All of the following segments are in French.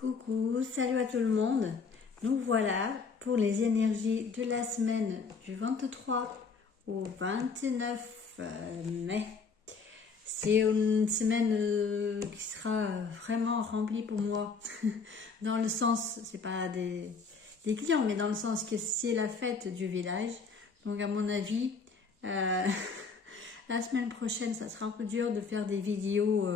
Coucou, salut à tout le monde. Nous voilà pour les énergies de la semaine du 23 au 29 mai. C'est une semaine qui sera vraiment remplie pour moi. Dans le sens, c'est pas des clients, mais dans le sens que c'est la fête du village. Donc à mon avis, la semaine prochaine, ça sera un peu dur de faire des vidéos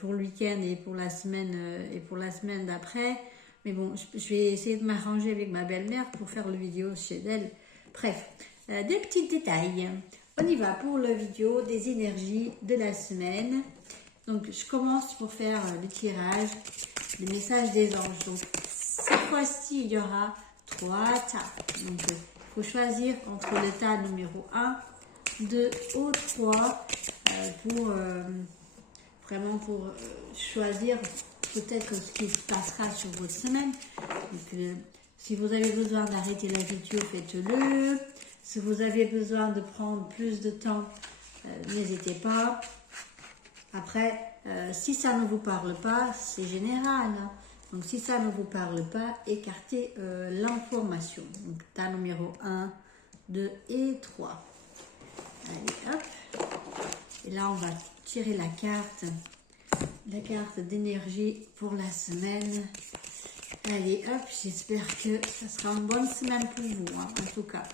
pour le week-end et pour la semaine d'après. Mais bon, je vais essayer de m'arranger avec ma belle-mère pour faire le vidéo chez elle. Bref, des petits détails. On y va pour le vidéo des énergies de la semaine. Donc, je commence pour faire le tirage des messages des anges. Donc, cette fois-ci, il y aura 3 tas. Donc, il faut choisir entre le tas numéro 1, 2 ou 3 pour... vraiment pour choisir peut-être ce qui se passera sur votre semaine. Donc, si vous avez besoin d'arrêter la vidéo, faites-le. Si vous avez besoin de prendre plus de temps, n'hésitez pas. Après, si ça ne vous parle pas, c'est général. Hein. Donc, si ça ne vous parle pas, écartez l'information. Donc, tas numéro 1, 2 et 3. Allez, hop. Et là, on va tirer la carte d'énergie pour la semaine. Allez, hop, j'espère que ça sera une bonne semaine pour vous, hein, en tout cas.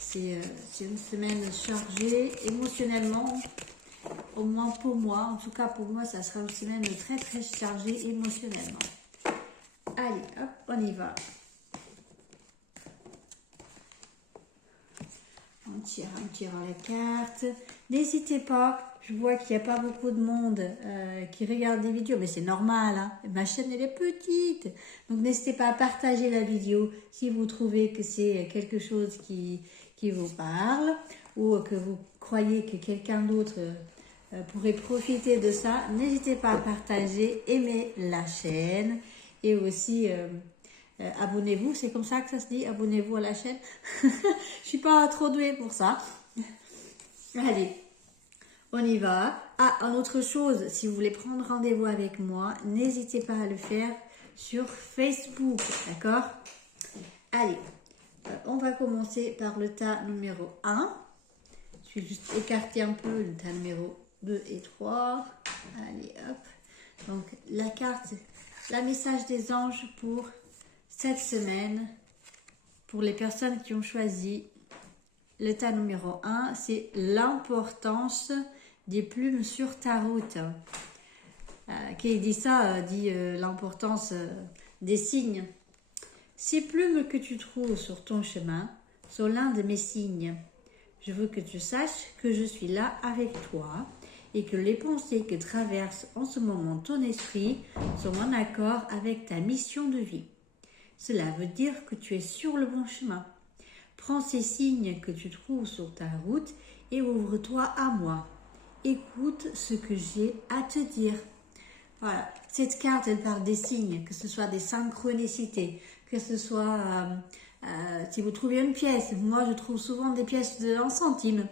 C'est une semaine chargée émotionnellement, au moins pour moi. En tout cas, pour moi, ça sera une semaine très, très chargée émotionnellement. Allez, hop, on y va. On tire la carte. N'hésitez pas, je vois qu'il n'y a pas beaucoup de monde qui regarde des vidéos, mais c'est normal, hein. Ma chaîne elle est petite. Donc n'hésitez pas à partager la vidéo si vous trouvez que c'est quelque chose qui vous parle ou que vous croyez que quelqu'un d'autre pourrait profiter de ça. N'hésitez pas à partager, aimer la chaîne et aussi... abonnez-vous, c'est comme ça que ça se dit, abonnez-vous à la chaîne. Je suis pas trop douée pour ça. Allez, on y va. Ah, une autre chose, si vous voulez prendre rendez-vous avec moi, n'hésitez pas à le faire sur Facebook, d'accord? Allez, on va commencer par le tas numéro 1. Je vais juste écarter un peu le tas numéro 2 et 3. Allez, hop. Donc, la carte, la message des anges pour... cette semaine, pour les personnes qui ont choisi le tas numéro 1, c'est l'importance des plumes sur ta route. Qui dit ça, dit l'importance des signes. Ces plumes que tu trouves sur ton chemin sont l'un de mes signes. Je veux que tu saches que je suis là avec toi et que les pensées que traversent en ce moment ton esprit sont en accord avec ta mission de vie. Cela veut dire que tu es sur le bon chemin. Prends ces signes que tu trouves sur ta route et ouvre-toi à moi. Écoute ce que j'ai à te dire. Voilà, cette carte, elle parle des signes, que ce soit des synchronicités, que ce soit, si vous trouvez une pièce, moi je trouve souvent des pièces de 1 centime.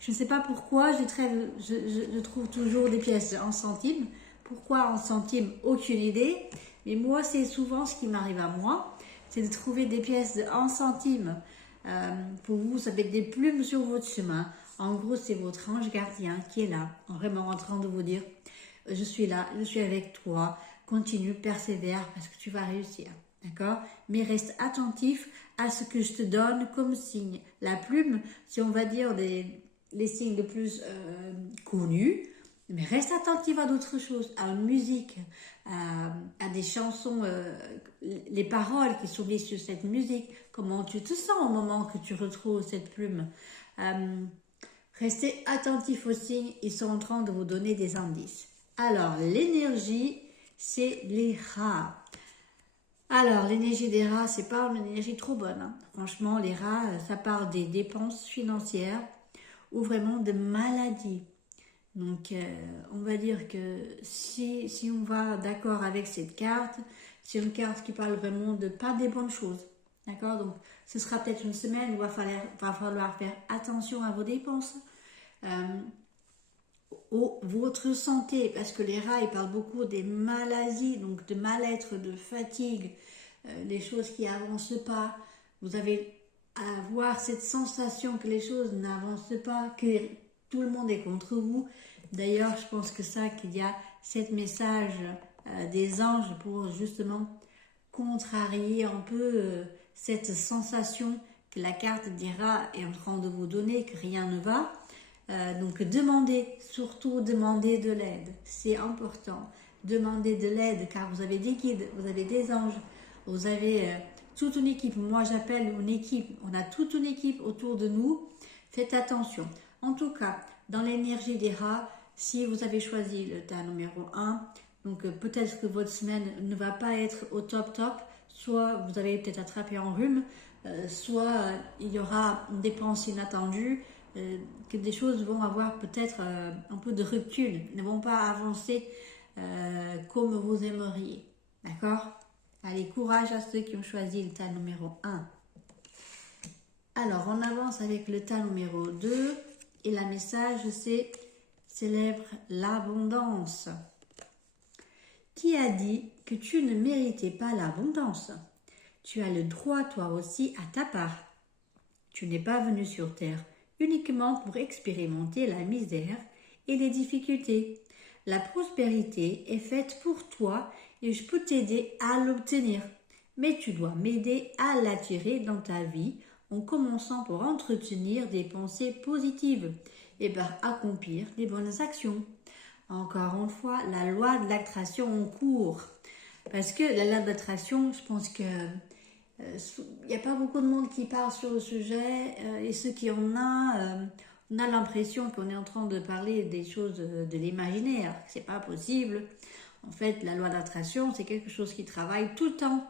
Je ne sais pas pourquoi, je trouve toujours des pièces de 1 centime. Pourquoi 1 centime? Aucune idée. Mais moi, c'est souvent ce qui m'arrive à moi, c'est de trouver des pièces de 1 centime. Pour vous, ça peut être des plumes sur votre chemin. En gros, c'est votre ange gardien qui est là, vraiment en train de vous dire, je suis là, je suis avec toi, continue, persévère, parce que tu vas réussir. D'accord? Mais reste attentif à ce que je te donne comme signe. La plume, si on va dire les signes les plus connus, mais reste attentive à d'autres choses, à la musique, à des chansons, les paroles qui sont liées sur cette musique, comment tu te sens au moment que tu retrouves cette plume. Restez attentif aux signes, ils sont en train de vous donner des indices. Alors, l'énergie, c'est les rats. Alors, l'énergie des rats, c'est pas une énergie trop bonne. Hein. Franchement, les rats, ça parle des dépenses financières ou vraiment de maladies. Donc, on va dire que si on va d'accord avec cette carte, c'est une carte qui parle vraiment de pas des bonnes choses. D'accord? Donc, ce sera peut-être une semaine où va falloir faire attention à vos dépenses. votre santé, parce que les rats, ils parlent beaucoup des maladies, donc de mal-être, de fatigue, les choses qui avancent pas. Vous avez à avoir cette sensation que les choses n'avancent pas, que tout le monde est contre vous. D'ailleurs, je pense que ça, qu'il y a cet message des anges pour justement contrarier un peu cette sensation que la carte des rats est en train de vous donner, que rien ne va. Donc demandez, surtout demandez de l'aide, c'est important. Demandez de l'aide car vous avez des guides, vous avez des anges, vous avez toute une équipe. Moi j'appelle une équipe, on a toute une équipe autour de nous. Faites attention. En tout cas, dans l'énergie des rats, si vous avez choisi le tas numéro 1, donc peut-être que votre semaine ne va pas être au top, soit vous avez peut-être attrapé un rhume, soit il y aura une dépense inattendue, que des choses vont avoir peut-être un peu de recul, ne vont pas avancer comme vous aimeriez. D'accord? Allez, courage à ceux qui ont choisi le tas numéro 1. Alors, on avance avec le tas numéro 2 et la message c'est célèbre l'abondance. Qui a dit que tu ne méritais pas l'abondance? Tu as le droit toi aussi à ta part. Tu n'es pas venu sur terre uniquement pour expérimenter la misère et les difficultés. La prospérité est faite pour toi et je peux t'aider à l'obtenir. Mais tu dois m'aider à l'attirer dans ta vie en commençant par entretenir des pensées positives et par accomplir des bonnes actions. Encore une fois, la loi de l'attraction en cours. Parce que la loi de l'attraction, je pense que il n'y a pas beaucoup de monde qui parle sur le sujet et ceux qui en ont, on a l'impression qu'on est en train de parler des choses de l'imaginaire. C'est pas possible. En fait, la loi d'attraction, c'est quelque chose qui travaille tout le temps.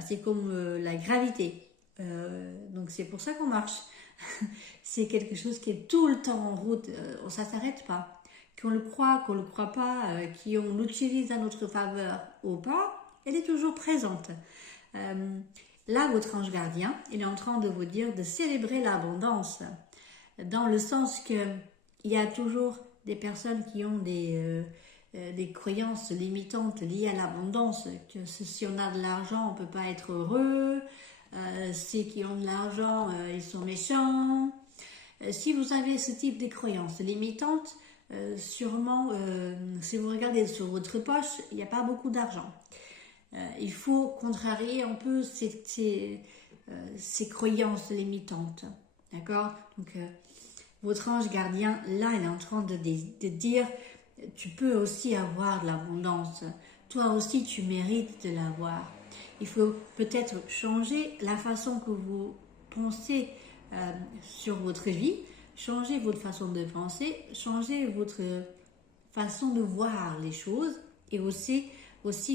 C'est comme la gravité. Donc c'est pour ça qu'on marche. C'est quelque chose qui est tout le temps en route. Ça s'arrête pas. Qu'on le croit pas, qu'on l'utilise à notre faveur ou pas, elle est toujours présente. Là, votre ange gardien, il est en train de vous dire de célébrer l'abondance, dans le sens que il y a toujours des personnes qui ont des croyances limitantes liées à l'abondance, que si on a de l'argent, on peut pas être heureux, ceux qui ont de l'argent, ils sont méchants. Si vous avez ce type de croyances limitantes, sûrement, si vous regardez sur votre poche, il n'y a pas beaucoup d'argent. Il faut contrarier un peu ces croyances limitantes. D'accord? Donc, votre ange gardien, là, il est en train de dire, tu peux aussi avoir de l'abondance. Toi aussi, tu mérites de l'avoir. Il faut peut-être changer la façon que vous pensez sur votre vie, changer votre façon de penser, changer votre façon de voir les choses et aussi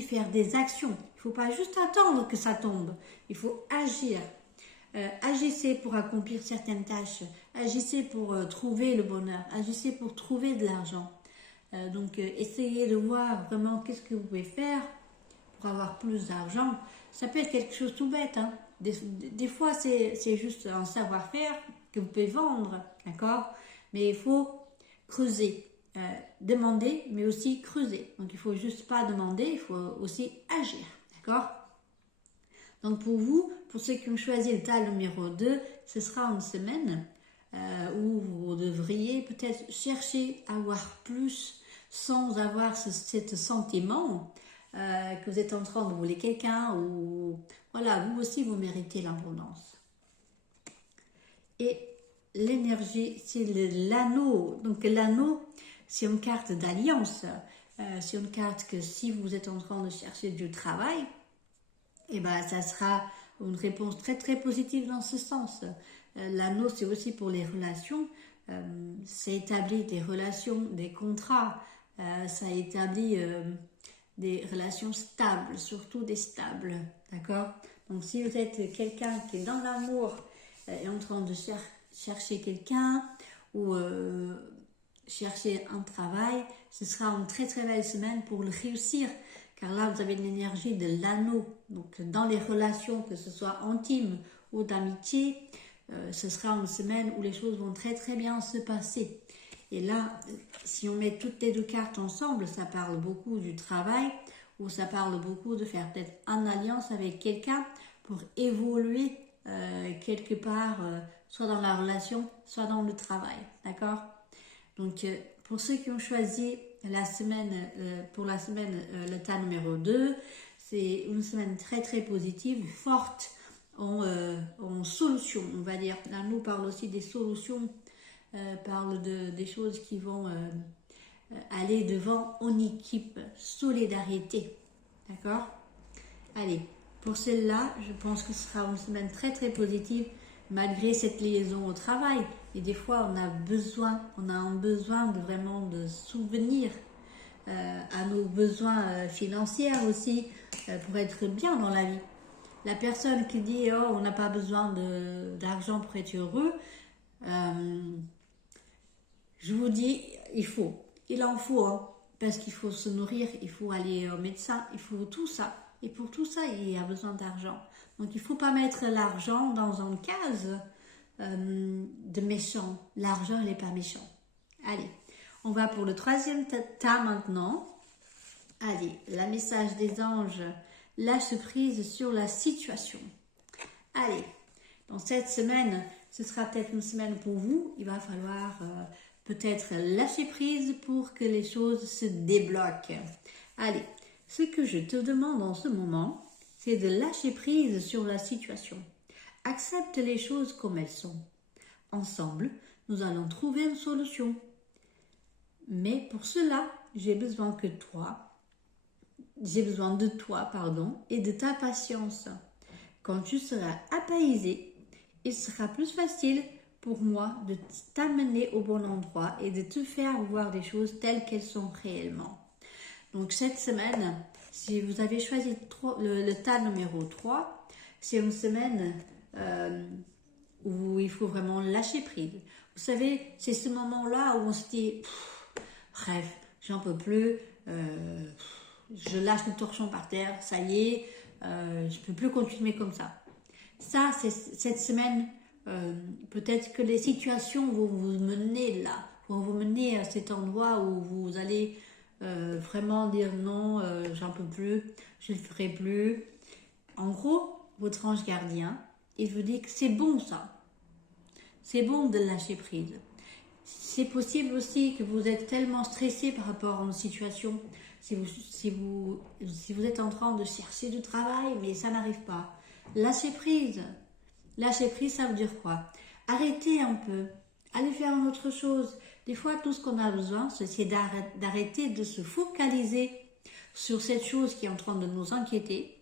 faire des actions. Il ne faut pas juste attendre que ça tombe, il faut agir. Agissez pour accomplir certaines tâches, agissez pour trouver le bonheur, agissez pour trouver de l'argent. Donc essayez de voir vraiment qu'est-ce que vous pouvez faire pour avoir plus d'argent. Ça peut être quelque chose tout bête, hein. Des fois c'est juste un savoir-faire que vous pouvez vendre, d'accord? Mais il faut creuser. Demander, mais aussi creuser. Donc, il ne faut juste pas demander, il faut aussi agir. D'accord? Donc, pour vous, pour ceux qui ont choisi le tas numéro 2, ce sera une semaine où vous devriez peut-être chercher à avoir plus sans avoir ce sentiment que vous êtes en train de voler quelqu'un ou voilà, vous aussi, vous méritez l'abondance. Et l'énergie, c'est l'anneau. Donc, l'anneau, c'est une carte d'alliance, c'est une carte que si vous êtes en train de chercher du travail, et ben ça sera une réponse très très positive dans ce sens. L'anneau c'est aussi pour les relations, ça établit des relations, des contrats, ça établit des relations stables, surtout des stables, d'accord? Donc si vous êtes quelqu'un qui est dans l'amour et en train de chercher quelqu'un ou chercher un travail, ce sera une très très belle semaine pour le réussir, car là vous avez l'énergie de l'anneau. Donc dans les relations, que ce soit intimes ou d'amitié, ce sera une semaine où les choses vont très très bien se passer. Et là, si on met toutes les deux cartes ensemble, ça parle beaucoup du travail ou ça parle beaucoup de faire peut-être une alliance avec quelqu'un pour évoluer quelque part, soit dans la relation, soit dans le travail. D'accord? Donc, pour ceux qui ont choisi la semaine, pour la semaine, le tas numéro 2, c'est une semaine très très positive, forte en solutions, on va dire. Là, nous parle aussi des solutions, parle des choses qui vont aller devant en équipe, solidarité. D'accord? Allez, pour celle-là, je pense que ce sera une semaine très très positive, malgré cette liaison au travail. Et des fois, on a un besoin de vraiment de souvenir à nos besoins financiers aussi, pour être bien dans la vie. La personne qui dit oh, on n'a pas besoin d'argent pour être heureux, je vous dis, il en faut, hein, parce qu'il faut se nourrir, il faut aller au médecin, il faut tout ça. Et pour tout ça, il y a besoin d'argent. Donc il ne faut pas mettre l'argent dans une case de méchant. L'argent, il n'est pas méchant. Allez, on va pour le troisième tas maintenant. Allez, le message des anges, lâche prise sur la situation. Allez, dans cette semaine, ce sera peut-être une semaine pour vous. Il va falloir peut-être lâcher prise pour que les choses se débloquent. Allez, ce que je te demande en ce moment, c'est de lâcher prise sur la situation. Accepte les choses comme elles sont. Ensemble, nous allons trouver une solution. Mais pour cela, j'ai besoin de toi, et de ta patience. Quand tu seras apaisé, il sera plus facile pour moi de t'amener au bon endroit et de te faire voir des choses telles qu'elles sont réellement. Donc cette semaine, si vous avez choisi le tas numéro 3, c'est une semaine où il faut vraiment lâcher prise. Vous savez, c'est ce moment-là où on se dit, bref, j'en peux plus, je lâche le torchon par terre, ça y est, je ne peux plus continuer comme ça. Ça, c'est cette semaine, peut-être que les situations vont vous mener là, vont vous mener à cet endroit où vous allez vraiment dire non, j'en peux plus, je ne le ferai plus. En gros, votre ange gardien, il vous dit que c'est bon ça. C'est bon de lâcher prise. C'est possible aussi que vous êtes tellement stressé par rapport à une situation. Si vous êtes en train de chercher du travail, mais ça n'arrive pas. Lâchez prise. Lâcher prise, ça veut dire quoi? Arrêtez un peu. Allez faire une autre chose. Des fois, tout ce qu'on a besoin, c'est d'arrêter de se focaliser sur cette chose qui est en train de nous inquiéter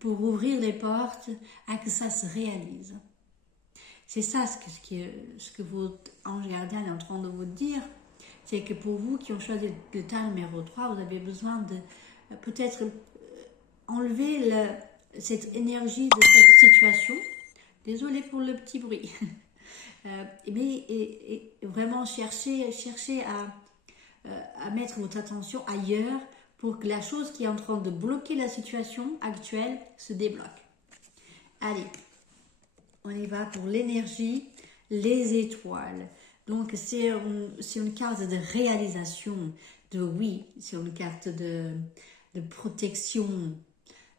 pour ouvrir les portes à que ça se réalise. C'est ça ce que votre ange gardien est en train de vous dire. C'est que pour vous qui ont choisi le tas numéro 3, vous avez besoin de peut-être enlever cette énergie de cette situation. Désolée pour le petit bruit. Et vraiment chercher à mettre votre attention ailleurs pour que la chose qui est en train de bloquer la situation actuelle se débloque. Allez, on y va pour l'énergie, les étoiles. Donc c'est une carte de réalisation, c'est une carte de protection.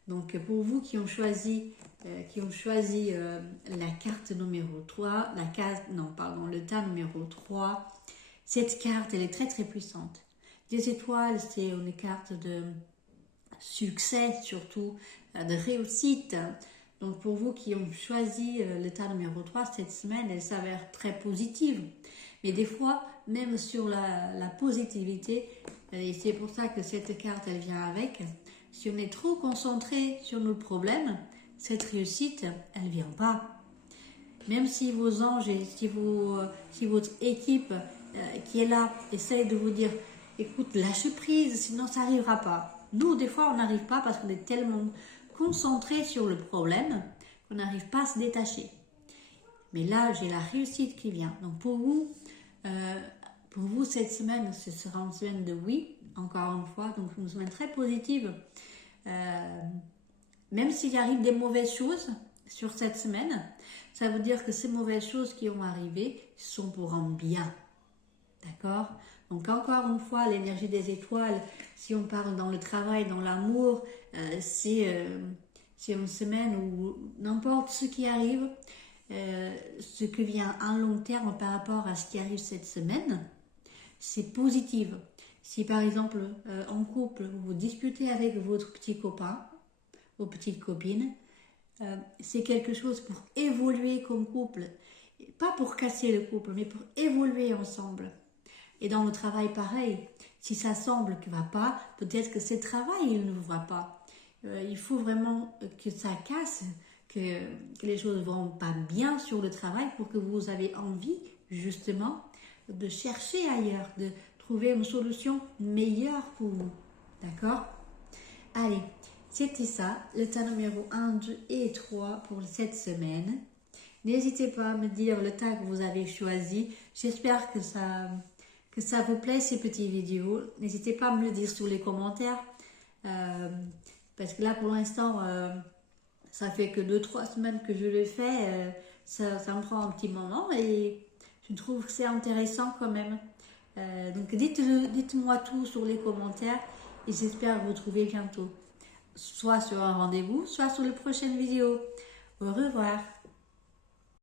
Donc pour vous qui ont choisi la carte numéro 3, le tas numéro 3, cette carte elle est très très puissante. Les étoiles, c'est une carte de succès, surtout de réussite. Donc pour vous qui ont choisi le tas numéro 3, cette semaine, elle s'avère très positive. Mais des fois, même sur la positivité, et c'est pour ça que cette carte, elle vient avec, si on est trop concentré sur nos problèmes, cette réussite, elle ne vient pas. Même si vos anges et si votre équipe qui est là essaye de vous dire écoute, lâche prise, sinon ça n'arrivera pas. Nous, des fois, on n'arrive pas parce qu'on est tellement concentré sur le problème qu'on n'arrive pas à se détacher. Mais là, j'ai la réussite qui vient. Donc pour vous, cette semaine, ce sera une semaine de oui, encore une fois, donc une semaine très positive. Même s'il arrive des mauvaises choses sur cette semaine, ça veut dire que ces mauvaises choses qui vont arriver sont pour un bien. D'accord? Donc encore une fois, l'énergie des étoiles, si on parle dans le travail, dans l'amour, c'est une semaine où n'importe ce qui arrive, ce qui vient à long terme par rapport à ce qui arrive cette semaine, c'est positif. Si par exemple en couple, vous discutez avec votre petit copain, vos petites copines, c'est quelque chose pour évoluer comme couple. Pas pour casser le couple, mais pour évoluer ensemble. Et dans le travail, pareil. Si ça semble qu'il ne va pas, peut-être que ce travail, il ne va pas. Il faut vraiment que ça casse, que les choses ne vont pas bien sur le travail pour que vous avez envie, justement, de chercher ailleurs, de trouver une solution meilleure pour vous. D'accord? Allez, c'était ça, le tas numéro 1, 2 et 3 pour cette semaine. N'hésitez pas à me dire le tas que vous avez choisi. J'espère que ça vous plaît ces petites vidéos. N'hésitez pas à me le dire sous les commentaires. Parce que là pour l'instant, ça fait que 2-3 semaines que je le fais. Ça me prend un petit moment et je trouve que c'est intéressant quand même. Donc dites-moi tout sur les commentaires et j'espère vous retrouver bientôt. Soit sur un rendez-vous, soit sur les prochaines vidéos. Au revoir.